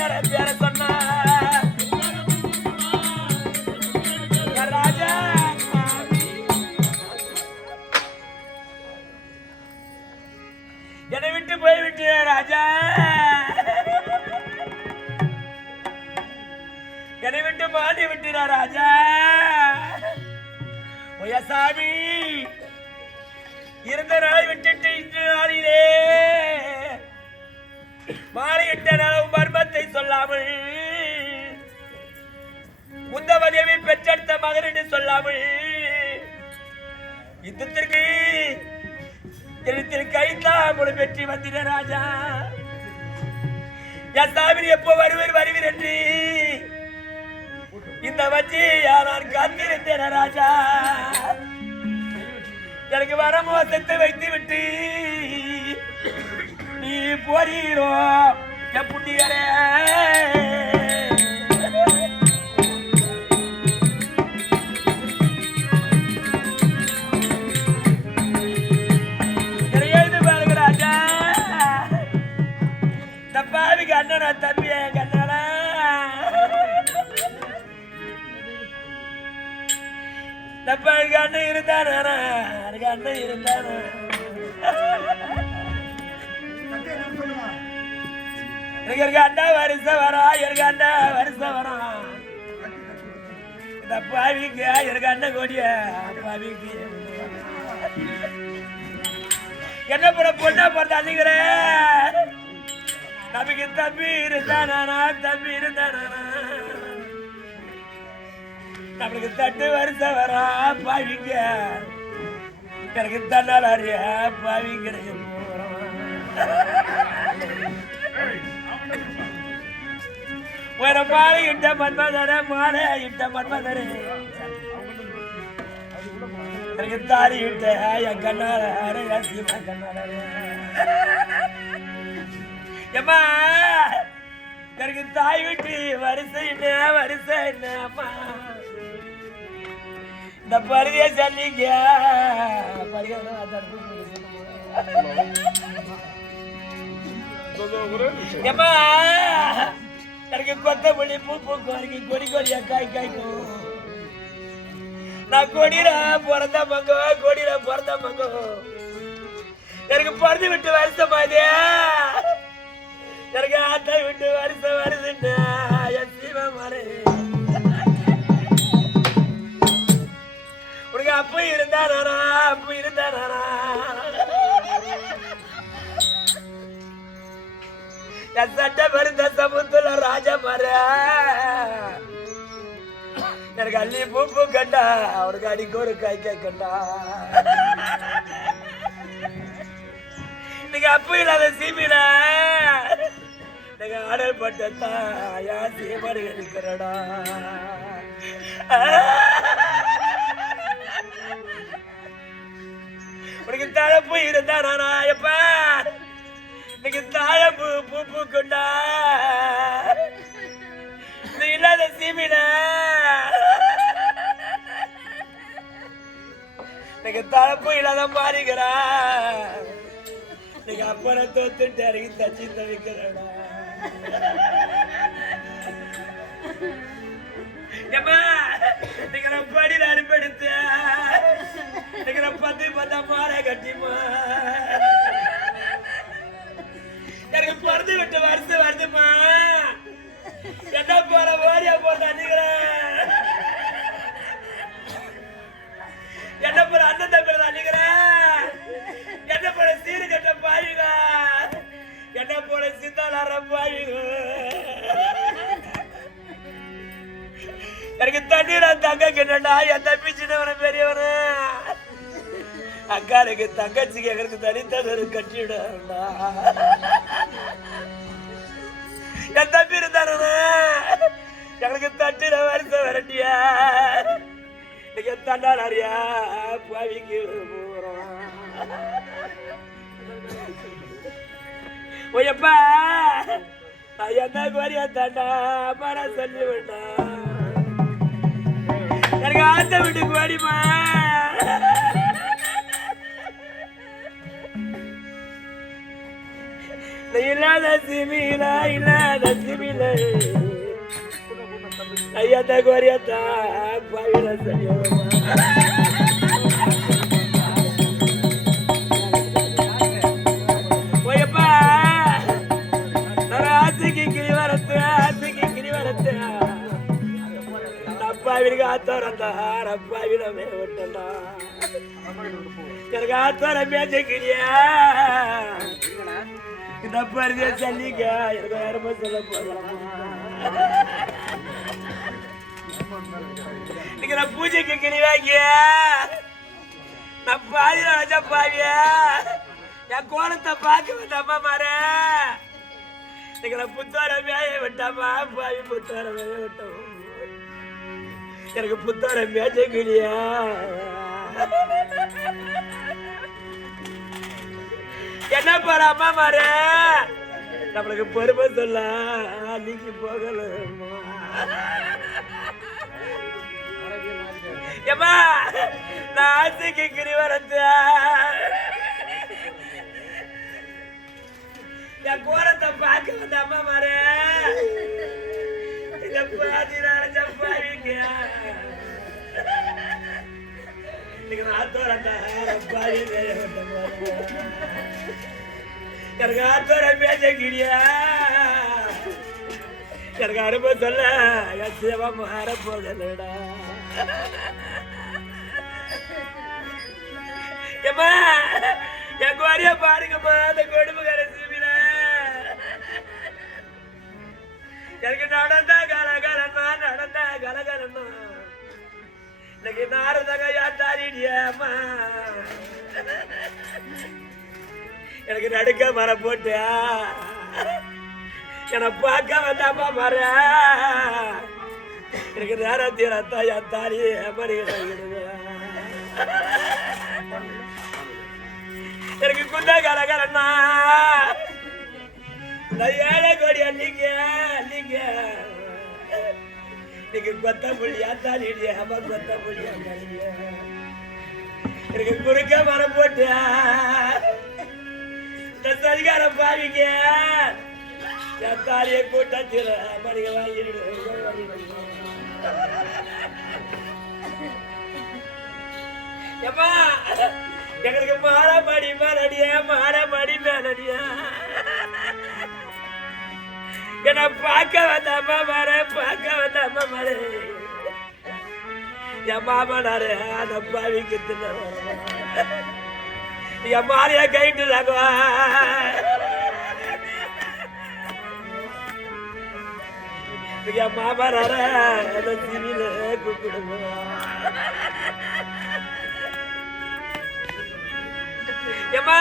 பேர சொன்னா ராஜா என்னை விட்டு போய்விட்டு ராஜா என்னை விட்டு மாட்டி விட்டுறா ராஜா சாமி இருந்த நாளை விட்டுட்டு இன்று நாளிலே மாலையிட்ட நலவும் மர்மத்தை சொல்லாமல் உந்தவதேவி பெற்றெடுத்த மகன் என்று சொல்லாமல் யுத்தத்திற்கு எழுத்தில் கைத்தாமுடன் வெற்றி வந்திட ராஜா என் சாமி எப்போ வருவீர் என்று இந்த வச்சு நான் காத்திருந்தேன் ராஜா எனக்கு வரமோசத்தை வைத்து விட்டு நீ போறீரோ புண்ணியரே எழுது பாருங்க ராஜா தப்பாவிக்கு அண்ணனா தம்பிய கண்ணனா தப்பாவிக்கு அண்ணன் இருந்தானா அண்ணன் இருந்தானா எனக்கு அண்ணா வருஷம் வரா எனக்கு அண்ணா வருஷம் வரா இந்த பாவிக்கு எனக்கு அண்ணன் கோடிய பாவிக்கு என்ன பண்ண பொண்ணா பிறந்த அன்னைக்கிற நமக்கு தம்பி இருந்தானா தம்பி இருந்தானா நம்மளுக்கு தட்டு வருஷம் வரா பாவிங்க எனக்கு தன்னால் அறிய பாவிங்க ஒரு மாலை இட்ட மன்மதர மாலை இட்ட மன்மதரே எனக்கு தாரி இட்ட என் கண்ணார சீமா கண்ணார எம்மா எனக்கு தாய் விட்டு வரிசை என்ன அம்மா இந்த பருதிய சொல்லிங்க எம்மா எனக்கு கொத்தமல்லி பூ பூக்கும் எனக்கு கொடி கொடியா காய்க்கும் நான் கொடியில பிறந்த மங்கோ எனக்கு பிறந்து விட்டு வருஷமா இது எனக்கு ஆட்டை விட்டு வருதுன்னா என் சீவமாரே உனக்கு அப்ப இருந்தானா என் சட்ட பெருந்த சமுத்துல ராஜா மாற எனக்கு அள்ளி பூ கண்டா அவனுக்கு அடிக்கு ஒரு காய் கண்டா இன்னைக்கு அப்ப இல்லாத சீமில ஆடல் பட்டா யா சீமடி இருக்கிறடா உனக்கு தழப்பு இருந்தானா எப்ப இன்னைக்கு தாழம்பு பூ கொண்டா நீ இல்லாத சீமில இன்னைக்கு தழப்பு இல்லாத மாறிக்கிறா இன்னைக்கு அப்பனை தோத்துட்டு இறங்கி தச்சு தவிக்கிறடா படியில அனுப்பெடுத்த பத்து மாலை கட்டிமா எனக்கு பிறந்து விட்டு வருஷம் வருதுமா என்ன போற ஓரியா போட்ட அன்னிக்கிறேன் என்ன போற அண்ணன் தம்பி அன்னிக்கிறேன் என்ன போற சீரு கட்ட பாயுங்க என்ன போற சித்தாளார பாயுங்க எனக்கு தண்ணீர் தங்க கிட்டா என் தம்பி சின்னவன பெரியவன அக்காளுக்கு தங்கச்சிக்கு எங்களுக்கு தனித்தது கட்டிவிடா என் தம்பி இருந்தானு எங்களுக்கு தட்டில வருஷம் வரட்டியா இன்னைக்கு தண்டால் அறியா பாவிக்கு ஓயப்பா நான் என்ன கோரியா தாண்டா மன சொல்லி விட்டா எனக்கு ஆத்த வீட்டுக்கு வாடிமா இல்லாத சிமில இல்லாத சிமில ஐயத்த கோரியத்தா பாவில சொல்லியவமா ஓயப்பா நான் ஆசைக்கு கிளி வரத்து அப்பாவிற்கு ஆத்தோரந்தா அப்பாவிடமே விட்டா எனக்கு ஆத்தோர மேஜக்கிறியா இந்த பரிதிய சொல்லிக்க எனக்கு யாருமே சொல்ல போகலாமா இன்னைக்கு நான் பூஜைக்கு கிளி வாங்கிய நான் பாதி நினைச்ச பாவிய என் கோலத்தை பார்க்க வேண்டாமா மாற இன்னைக்கு நான் புத்தார மேய விட்டாமா பாவி புத்தார மேய விட்டோம் எனக்கு புத்தார மேஜ கிளியா என்ன போற அம்மா மாறு நம்மளுக்கு பொறுமை சொல்ல அன்னைக்கு போகல ஏமா நான் ஆசைக்கு கிரி வரத்து என் கோலத்தை பார்க்க வந்த அம்மா மாறு இந்த பாதி நாளைச்ச பாவிங்க இன்னைக்கு நான் ஆத்தோரண்டா பாதி எனக்கு ஆத்தோர பேச கிடியா எனக்கு அனுப்ப சொல்ல என் சேவா மாற போகலடா ஏமா என் கோரிய பாருங்கம்மா அந்த கொடுமைக்கார சிவில எனக்கு நடந்தா கலகலன்னா இன்னைக்கு நாரதங்க யாத்தாரிடியம்மா எனக்கு நடுக்க மர போட்டு என்னை பார்க்க வந்தாப்பா மர எனக்கு நேரத்தில் ரத்தா யாத்தாரி எனக்கு குண்டா கலகலன்னா ஏழை கோடி அள்ளிங்க இன்னைக்கு கொத்த புள்ளி ஆத்தாலிடியா அம்மா கொத்த புள்ளி ஆத்தாலிடியா எனக்கு குறுக்க மரம் போட்டு சரிகாரம் பாவிங்க என் தாலியை கூட்டத்தில் மணிக வாங்கிடு ஏமா எங்களுக்கு மாறமடி மேலடியா என்ன பார்க்க வந்தாமா மாறு என் மாமனாரு அந்த பாவிக்கு என் மாறிய கைட்டுறாங்க என் மாமனார அந்த சிவில கூப்பிடுங்க ஏமா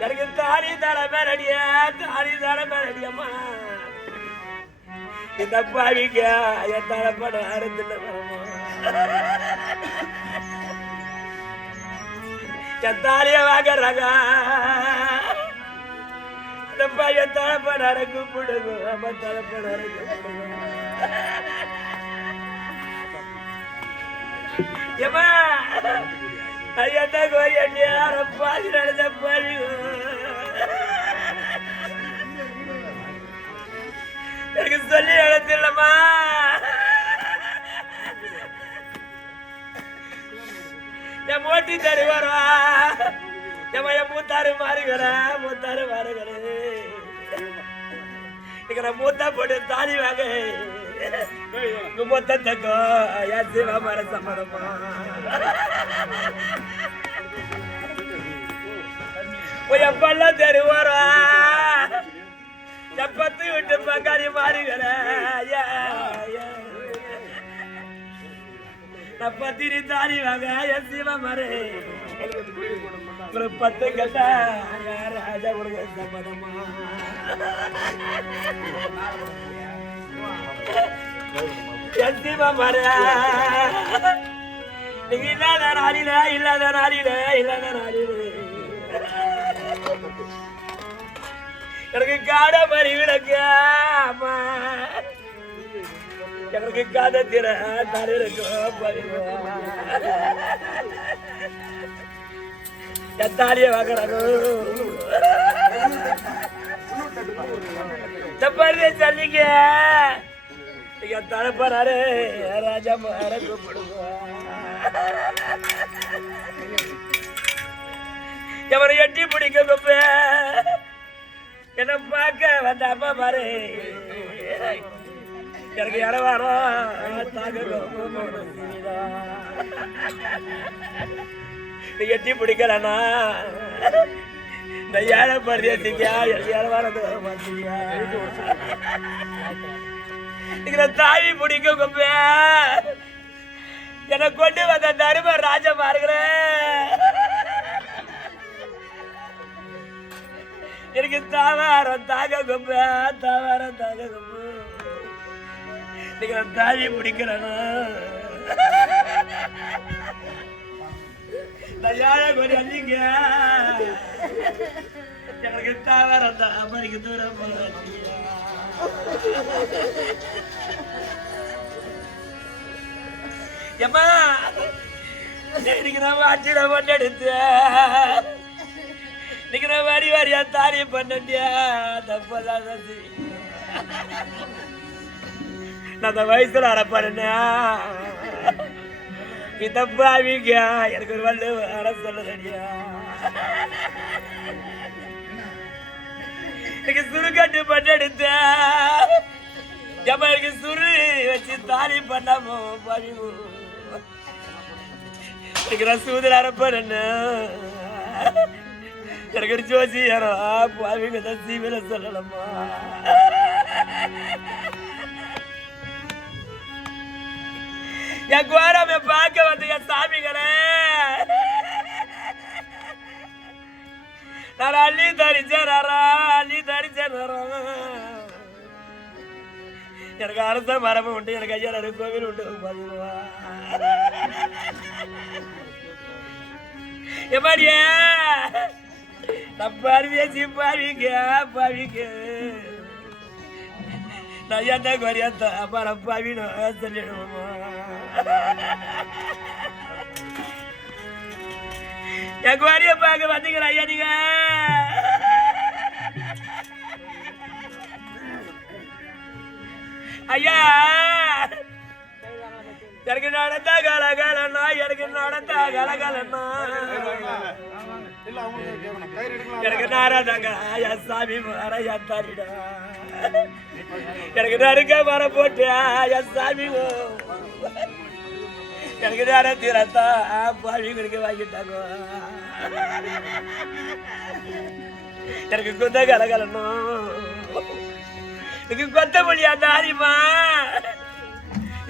எனக்கு தாலி தர மேலடியம்மா இந்த பாவிக்க என் தலைப்பட அறுத்துல வரமா என் தாலிய வாங்குறாங்க இந்த பையன் தலைப்பட கூப்பிடுங்க அம்மா தலைப்பட கூப்பிடுங்க ஏமா ஐயத்த கோரிய பாதி நடந்த பாதி எனக்கு சொல்லி எழுத்தில்லம்மா என் மோட்டி தரு வரா என் மூத்தாரு மாறுகிற மூத்தா போட்டு தாலி வாங்க மொத்தத்தக்கோ என் சிவா மர சம்மதமா என் பல்ல தெரு வரா எப்பத்து விட்டு பங்காளி மாறுகிற பத்திரி தாரி வாங்க என் சிவ மறு பத்து கட்டா ராஜா கொடுக்க சம்மதமா என் சிவ மறு நீங்க இல்லாத நாளில எனக்கு காட மறி விளக்காமா எனக்கு காத திற தாலிய வாங்குறாங்க சொல்லிங்க தரப்பாரு ராஜா மாற கூப்பிடுவோம் எவரை எட்டி பிடிக்க கூப்ப என்ன பார்க்க வந்த அம்மா பாரு எனக்கு இடவாரம் தாங்க எட்டி பிடிக்கலண்ணா இந்த ஏழை பரிதியா இடவாரம் வர மாட்டீங்க தாவி பிடிக்க கூப்ப என்னை கொண்டு வந்த தரும ராஜா மாறுகிறேன் எனக்கு தாவாரம் தாங்க கொப்ப தாவாரம் தாங்க கொப்பு நீங்க தாவி பிடிக்கிறேன்னு ஏழை கொடி அஞ்சிங்க எனக்கு தாவாரம் தான் அம்மனுக்கு தூரம் எம்மா இன்னைக்கு நான் ஆட்சியில பண்ண எடுத்து இன்னைக்கு நான் வாரி வாரியா தாரி பண்ணியா தப்பதான் நான் அந்த வயசுல அறப்பாருன்னா நீ தப்பாவீங்க எனக்கு ஒரு வல்லு அற சொல்லடியா இன்னைக்கு சுருக்கட்டு பண்ண எடுத்த எனக்கு சுரு வச்சு தாரி பண்ணாமோ பாவிவோ எனக்கு சூதர அறப்பாருன்னு எனக்கு ஒரு ஜோசி யாரோ பாவிங்க தான் சீவில சொல்லலம்மா என் கோராம பார்க்க வந்து என் சாமிகளே நான் அள்ளி தரிச்சேன் அள்ளி தரிச்சேன் எனக்கு அரச மரபு உண்டு எனக்கு ஐயா கோவில் உண்டு எப்பாடிய நான் பாருவியாச்சு பாவிங்க நான் என்ன குறையாத்த அப்புறம் பாவினும் சொல்லிடுவோமா என் குவாரிய பார்க்க வந்தீங்களா ஐயா நீங்க ஐயா எனக்கு நடந்தா கலகலன்னா எனக்கு நடந்தா கலகலன்னா எனக்கு நாராதாங்க ஐயா சாமி மாறையா தாரிடா எனக்கு நறுக்க மர போட்டு ஐயா சாமி எனக்கு நேர தீரத்தா பாவிங்களுக்கு வாங்கிட்டாங்க எனக்கு குந்த கலகலன்னும் எனக்கு கொத்த மொழியா தாரிமா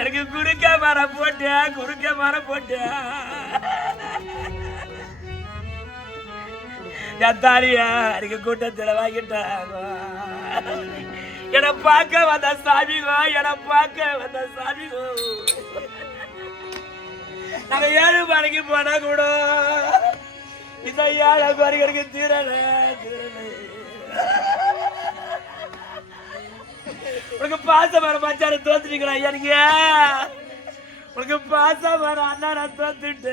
எனக்கு குறுக்க மரம் போட்டு என் தாரியா எனக்கு கூட்டத்தில் வாங்கிட்டாங்க என்னை பார்க்க வந்த சாமிகோ நாங்க 7 மணிக்கு போனா கூட இந்த 7 மணிக்கு தீரல உனக்கு பாசம் வர மச்சான தோத்துட்டீங்களா எனக்கு உனக்கு பாசம் வர அண்ணனை தோத்துட்டு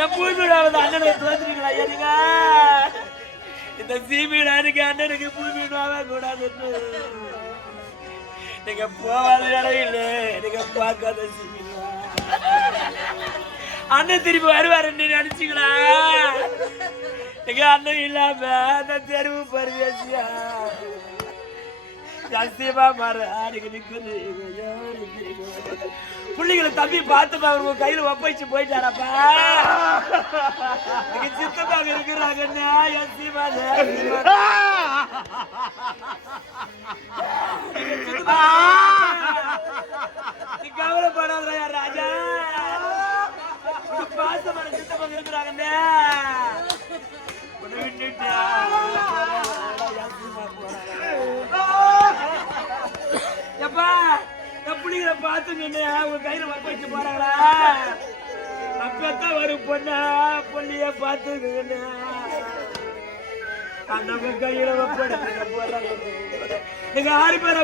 என் பூமீடாவது அண்ணனை தோத்துட்டீங்களா எனக்கு இந்த சீமீடானுக்கு அண்ணனுக்கு பூமீடாவே கூடாதுன்னு நீங்க போவாத இடம் இல்லை நீங்க பார்க்காத சீமீடா அண்ணன் திரும்பி வருவாருன்னு நினைச்சீங்களா எங்க அண்ணன் இல்லாம அந்த தெருவு பரிவேசியா ஜாஸ்தியமா மாறு ஆடிக்கு நிக்குது பிள்ளைங்களை தம்பி பார்த்துப்பா அவங்க கையில ஒப்பைச்சு போயிட்டாரப்பா நீங்க சித்தமாக இருக்கிறாங்கன்னு நீ கவலைப்படாத ராஜா பாசமான சித்தமாக இருக்கிறாங்கன்னு எப்பா பிள்ளைகளை பார்த்துங்க உங்க கையில வச்சு போறாங்களா அப்பதான் வரும் பொண்ணிய பார்த்துங்க அந்த கையில போறாங்க நீங்க 6 பேரை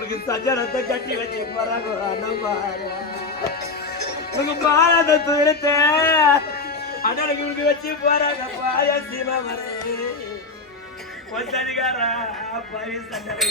உனக்கு சஜனத்தை கட்டி வச்சு போறாங்க உனக்கு பாரத தூரத்தை அண்ணனுக்கு உனக்கு வச்சு போறாங்க பாய சீமா மரே அதிகாரா பாவி சண்டை